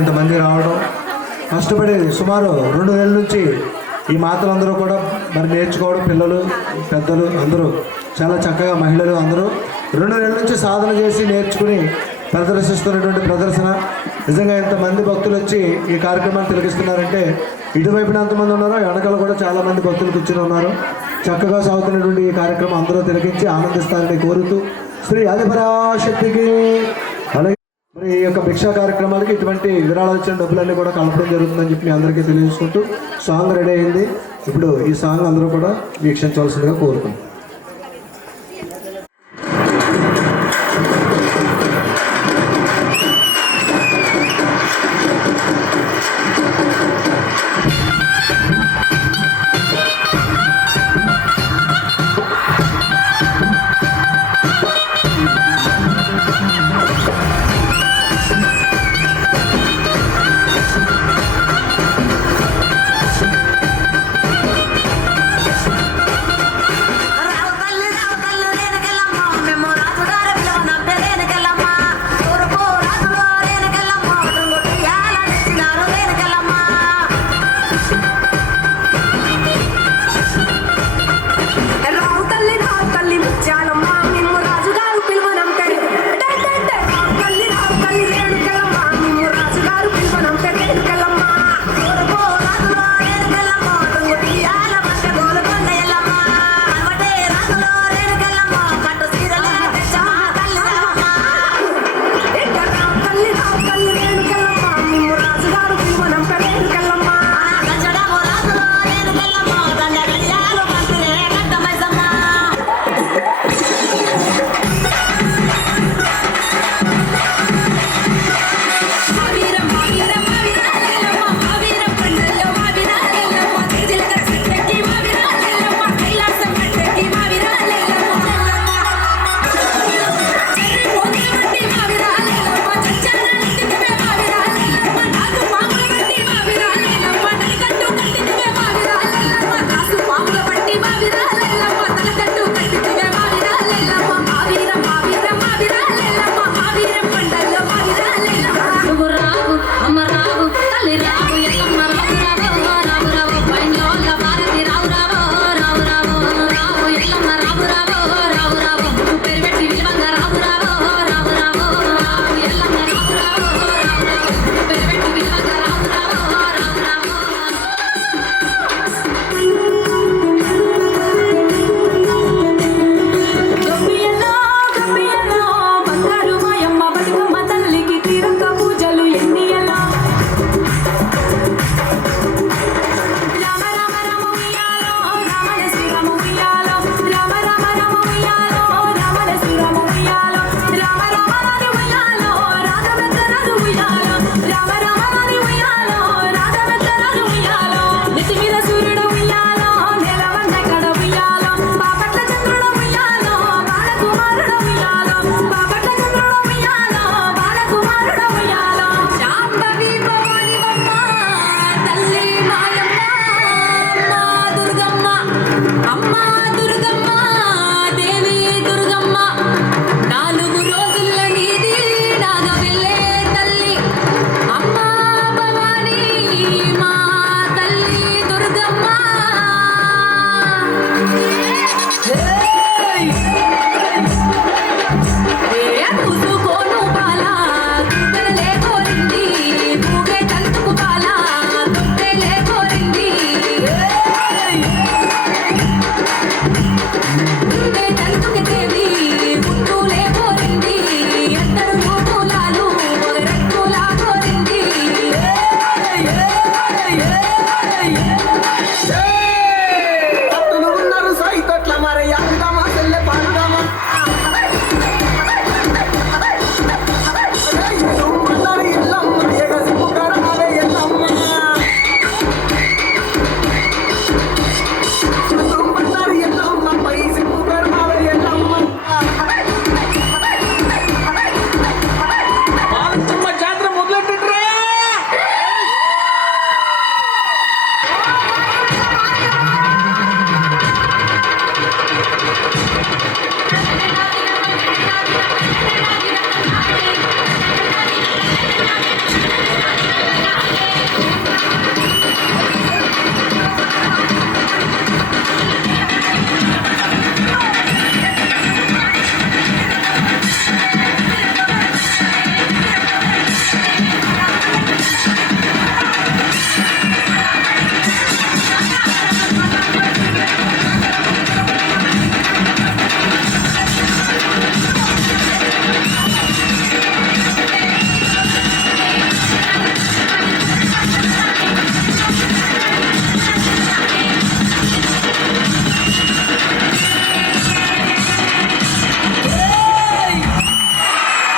ఇంతమంది రావడం కష్టపడి సుమారు 2 నెలల నుంచి ఈ మాటలు అందరూ కూడా మరి నేర్చుకోవడం, పిల్లలు పెద్దలు అందరూ చాలా చక్కగా, మహిళలు అందరూ 2 నెలల నుంచి సాధన చేసి నేర్చుకుని ప్రదర్శిస్తున్నటువంటి ప్రదర్శన. నిజంగా ఇంతమంది భక్తులు వచ్చి ఈ కార్యక్రమాన్ని తిలకిస్తున్నారంటే ఇటువైపున ఎంతమంది ఉన్నారో వెనకాల కూడా చాలామంది భక్తులు కూర్చుని ఉన్నారు. చక్కగా సాగుతున్నటువంటి ఈ కార్యక్రమం అందరూ తిలకించి ఆనందిస్తారని కోరుతూ శ్రీ ఆదిపరాశక్తికి. అలాగే మరి ఈ యొక్క భిక్షా కార్యక్రమాలకి ఇటువంటి విరాళాలు ఇచ్చిన డబ్బులన్నీ కూడా కలపడం జరుగుతుందని చెప్పి మీ అందరికీ తెలియజేసుకుంటూ సాంగ్ రెడీ అయింది. ఇప్పుడు ఈ సాంగ్ అందరూ కూడా వీక్షించవలసిందిగా కోరుకుంటున్నాం.